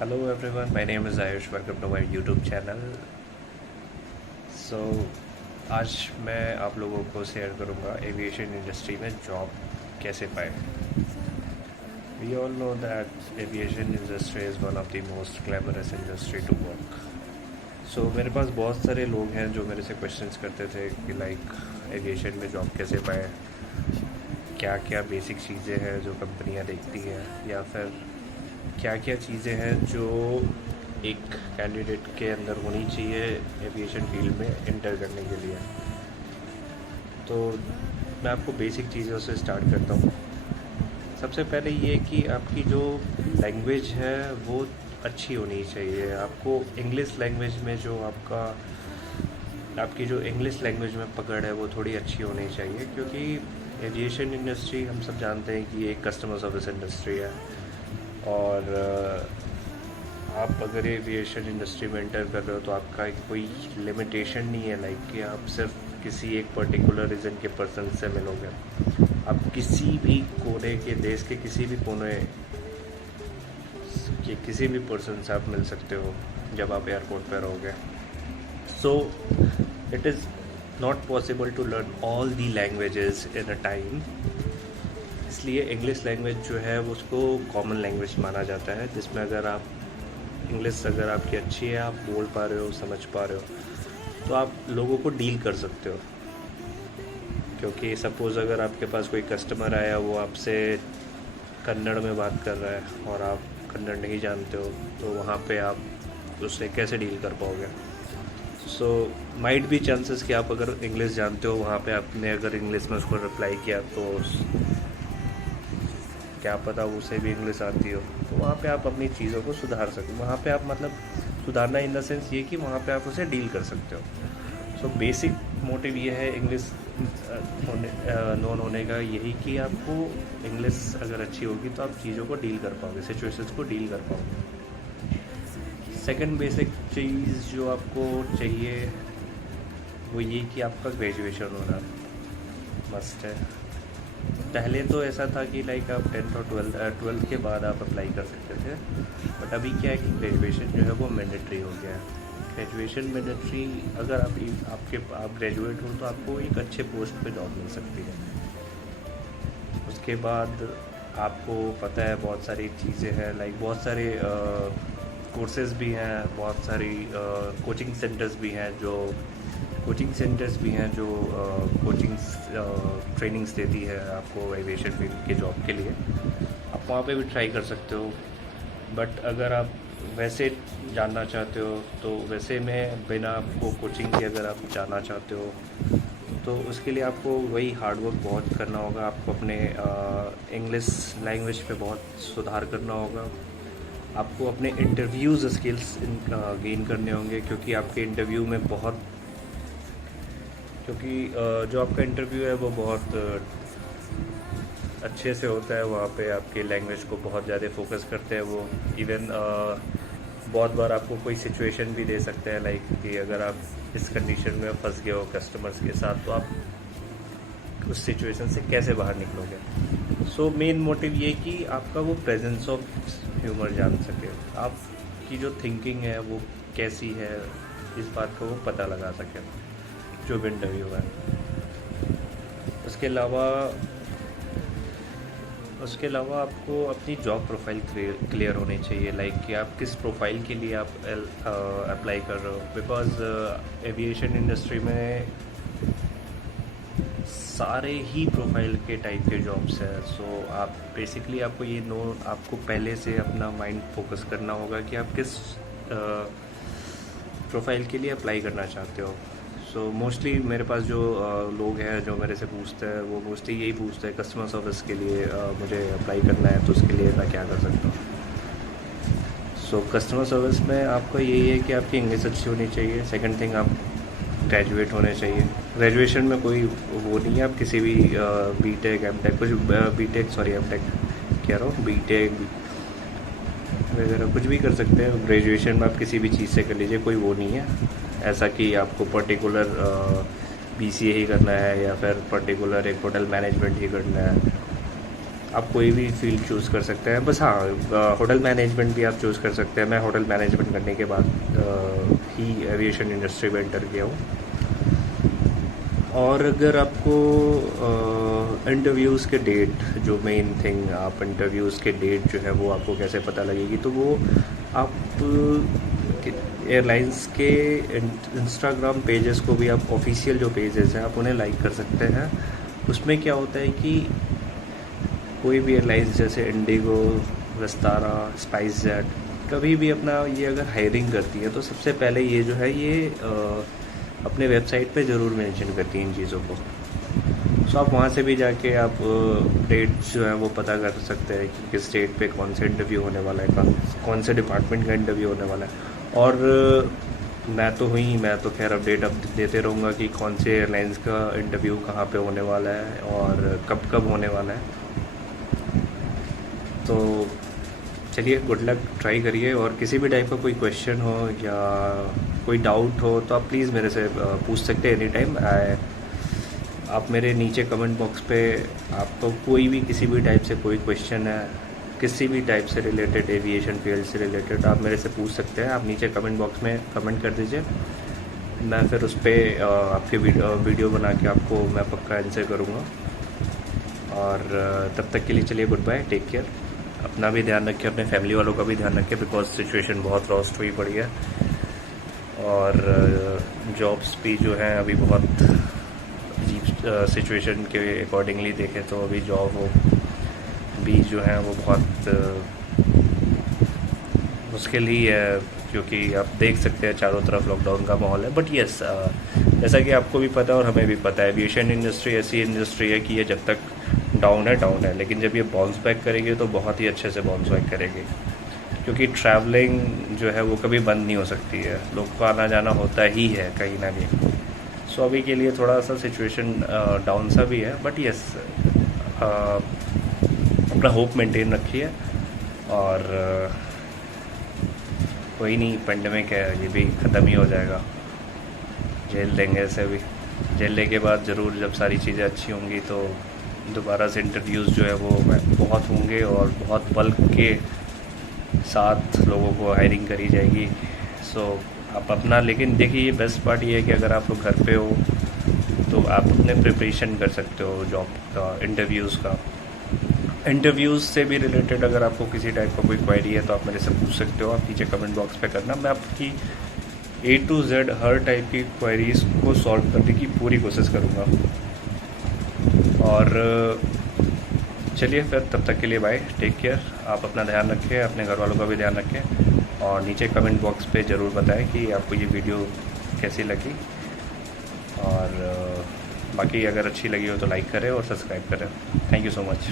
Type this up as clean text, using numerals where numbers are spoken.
Hello everyone, my name is Ayush. Welcome to my YouTube channel. So आज मैं आप लोगों को शेयर करूँगा एविएशन इंडस्ट्री में जॉब कैसे पाए. We all know that aviation industry is one of the most glamorous industry to work. So मेरे पास बहुत सारे लोग हैं जो मेरे से क्वेश्चंस करते थे कि लाइक एविएशन में जॉब कैसे पाए, क्या क्या बेसिक चीज़ें हैं जो कंपनियां देखती हैं, या फिर क्या क्या चीज़ें हैं जो एक कैंडिडेट के अंदर होनी चाहिए एविएशन फील्ड में इंटर करने के लिए. तो मैं आपको बेसिक चीज़ों से स्टार्ट करता हूँ. सबसे पहले ये कि आपकी जो लैंग्वेज है वो अच्छी होनी चाहिए. आपको इंग्लिश लैंग्वेज में जो आपकी जो इंग्लिश लैंग्वेज में पकड़ है वो थोड़ी अच्छी होनी चाहिए, क्योंकि एविएशन इंडस्ट्री हम सब जानते हैं कि एक कस्टमर सर्विस इंडस्ट्री है. और आप अगर एविएशन इंडस्ट्री में एंटर कर रहे हो तो आपका कोई लिमिटेशन नहीं है लाइक कि आप सिर्फ किसी एक पर्टिकुलर रीजन के पर्सन से मिलोगे. आप किसी भी कोने के देश के किसी भी कोने के किसी भी पर्सन से आप मिल सकते हो जब आप एयरपोर्ट पर रहोगे. So it is not possible to learn all the languages in a time. इसलिए इंग्लिश लैंग्वेज जो है वो उसको कॉमन लैंग्वेज माना जाता है, जिसमें अगर आपकी अच्छी है, आप बोल पा रहे हो, समझ पा रहे हो, तो आप लोगों को डील कर सकते हो. क्योंकि सपोज़ अगर आपके पास कोई कस्टमर आया, वो आपसे कन्नड़ में बात कर रहा है और आप कन्नड़ नहीं जानते हो, तो वहाँ पे आप उससे कैसे डील कर पाओगे. सो माइट बी चांसेस कि आप अगर इंग्लिश जानते हो, वहाँ पे आपने अगर इंग्लिश में उसको रिप्लाई किया तो क्या पता उसे भी इंग्लिश आती हो, तो वहाँ पे आप अपनी चीज़ों को सुधार सकते हो. वहाँ पे आप मतलब सुधारना इन द सेंस ये कि वहाँ पे आप उसे डील कर सकते हो. सो बेसिक मोटिव ये है इंग्लिश नॉन होने का, यही कि आपको इंग्लिश अगर अच्छी होगी तो आप चीज़ों को डील कर पाओगे, सिचुएशंस को डील कर पाओगे. सेकंड बेसिक चीज़ जो आपको चाहिए वो ये कि आपका ग्रेजुएशन होना मस्ट है. पहले तो ऐसा था कि लाइक आप 10th और 12th के बाद आप अप्लाई कर सकते थे, बट अभी क्या है कि ग्रेजुएशन जो है वो मैंडेटरी हो गया है. ग्रेजुएशन मैंडेटरी अगर आप ग्रेजुएट हो तो आपको एक अच्छे पोस्ट पे जॉब मिल सकती है. उसके बाद आपको पता है बहुत सारी चीज़ें हैं, लाइक बहुत सारे कोर्सेज़ भी हैं, बहुत सारी कोचिंग सेंटर्स भी हैं जो कोचिंग ट्रेनिंग्स देती है आपको एविएशन फील्ड के जॉब के लिए. आप वहाँ पे भी ट्राई कर सकते हो. बट अगर आप वैसे जानना चाहते हो तो वैसे में बिना आपको कोचिंग के अगर आप जाना चाहते हो तो उसके लिए आपको वही हार्डवर्क बहुत करना होगा. आपको अपने इंग्लिश लैंग्वेज पे बहुत सुधार करना होगा. आपको अपने इंटरव्यूज़ स्किल्स गेन करने होंगे, क्योंकि जो आपका इंटरव्यू है वो बहुत अच्छे से होता है. वहाँ पे आपके लैंग्वेज को बहुत ज़्यादा फोकस करते हैं वो. इवन बहुत बार आपको कोई सिचुएशन भी दे सकते हैं लाइक कि अगर आप इस कंडीशन में फंस गए हो कस्टमर्स के साथ, तो आप उस सिचुएशन से कैसे बाहर निकलोगे. सो मेन मोटिव ये कि आपका वो प्रेजेंस ऑफ ह्यूमर जान सके, आपकी जो थिंकिंग है वो कैसी है, इस बात को वो पता लगा सके जो भी इंटरव्यू है. उसके अलावा आपको अपनी जॉब प्रोफाइल क्लियर होनी चाहिए, लाइक कि आप किस प्रोफाइल के लिए आप अप्लाई कर रहे हो. बिकॉज एविएशन इंडस्ट्री में सारे ही प्रोफाइल के टाइप के जॉब्स हैं. सो आप बेसिकली आपको पहले से अपना माइंड फोकस करना होगा कि आप किस प्रोफाइल के लिए अप्लाई करना चाहते हो. सो मोस्टली मेरे पास जो लोग हैं जो मेरे से पूछते हैं वो मोस्टली यही पूछते हैं कस्टमर सर्विस के लिए मुझे अप्लाई करना है, तो उसके लिए मैं क्या कर सकता हूँ. सो कस्टमर सर्विस में आपका यही है कि आपकी इंग्लिश अच्छी होनी चाहिए. सेकंड थिंग, आप ग्रेजुएट होने चाहिए. ग्रेजुएशन में कोई वो नहीं है, आप किसी भी बीटेक एमटेक वगैरह कुछ भी कर सकते हैं. ग्रेजुएशन में आप किसी भी चीज़ से कर लीजिए, कोई वो नहीं है ऐसा कि आपको पर्टिकुलर बीसीए ही करना है या फिर पर्टिकुलर एक होटल मैनेजमेंट ही करना है. आप कोई भी फील्ड चूज़ कर सकते हैं। बस हाँ, होटल मैनेजमेंट भी आप चूज़ कर सकते हैं। मैं होटल मैनेजमेंट करने के बाद ही एविएशन इंडस्ट्री में एंटर किया हूँ। और अगर आपको इंटरव्यूज़ के डेट, जो मेन थिंग, आप इंटरव्यूज़ के डेट जो है वो आपको कैसे पता लगेगी, तो वो आप एयरलाइंस के इंस्टाग्राम पेजेस को भी आप, ऑफिशियल जो पेजेस हैं, आप उन्हें लाइक कर सकते हैं। उसमें क्या होता है कि कोई भी एयरलाइंस जैसे इंडिगो, विस्तारा, स्पाइस जेट, कभी भी अपना ये अगर हायरिंग करती है तो सबसे पहले ये जो है ये अपने वेबसाइट पे ज़रूर मेंशन करती हैं इन चीज़ों को। सो आप वहाँ से भी जाके आप डेट्स जो है वो पता कर सकते हैं कि किस डेट पे कौन सा इंटरव्यू होने वाला है, कौन से डिपार्टमेंट का इंटरव्यू होने वाला है। और मैं तो खैर अपडेट देते रहूँगा कि कौन से एयरलाइंस का इंटरव्यू कहाँ पे होने वाला है और कब कब होने वाला है। तो चलिए, गुड लक, ट्राई करिए। और किसी भी टाइप का कोई क्वेश्चन हो या कोई डाउट हो तो आप प्लीज़ मेरे से पूछ सकते हैं एनी टाइम। आप मेरे नीचे कमेंट बॉक्स पे आपको कोई भी किसी भी टाइप से कोई क्वेश्चन है, किसी भी टाइप से रिलेटेड, एविएशन फील्ड से रिलेटेड, आप मेरे से पूछ सकते हैं। आप नीचे कमेंट बॉक्स में कमेंट कर दीजिए, मैं फिर उस पर आपके वीडियो बना के आपको मैं पक्का आंसर करूँगा। और तब तक के लिए चलिए, गुड बाय, टेक केयर। अपना भी ध्यान रखिए, अपने फैमिली वालों का भी ध्यान रखिए, बिकॉज सिचुएशन बहुत रॉस्ट हुई पड़ी है। और जॉब्स भी जो हैं अभी बहुत अजीब सिचुएशन के अकॉर्डिंगली देखें तो अभी जॉब भी जो है वो बहुत मुश्किल ही है, क्योंकि आप देख सकते हैं चारों तरफ लॉकडाउन का माहौल है। बट येस, जैसा कि आपको भी पता है और हमें भी पता है, एविएशन इंडस्ट्री ऐसी इंडस्ट्री है कि ये जब तक डाउन है, लेकिन जब ये बाउंस बैक करेगी तो बहुत ही अच्छे से बाउंस बैक करेगी, क्योंकि ट्रैवलिंग जो है वो कभी बंद नहीं हो सकती है, लोग को आना जाना होता ही है कहीं ना कहीं। सो अभी के लिए थोड़ा सा सिचुएशन डाउन सा भी है, बट येस, अपना होप मेंटेन रखिए। और कोई नहीं, पेंडेमिक है, ये भी ख़त्म ही हो जाएगा, झेल लेंगे इसे भी। झेलने के बाद ज़रूर जब सारी चीज़ें अच्छी होंगी तो दोबारा से इंटरव्यूज़ जो है वो बहुत होंगे और बहुत बल्क के साथ लोगों को हायरिंग करी जाएगी। सो आप अपना, लेकिन देखिए ये बेस्ट पार्ट ये है कि अगर आप लोग घर पे हो तो आप अपने प्रिपरेशन कर सकते हो जॉब का, इंटरव्यूज़ से भी रिलेटेड अगर आपको किसी टाइप का कोई क्वेरी है तो आप मेरे से पूछ सकते हो। आप नीचे कमेंट बॉक्स पे करना, मैं आपकी A to Z her type की क्वेरीज़ को सॉल्व करने की पूरी कोशिश करूँगा। और चलिए फिर, तब तक के लिए बाय, टेक केयर। आप अपना ध्यान रखें, अपने घर वालों का भी ध्यान रखें। और नीचे कमेंट बॉक्स पे ज़रूर बताएं कि आपको ये वीडियो कैसी लगी। और बाकी अगर अच्छी लगी हो तो लाइक करें और सब्सक्राइब करें। Thank you so much.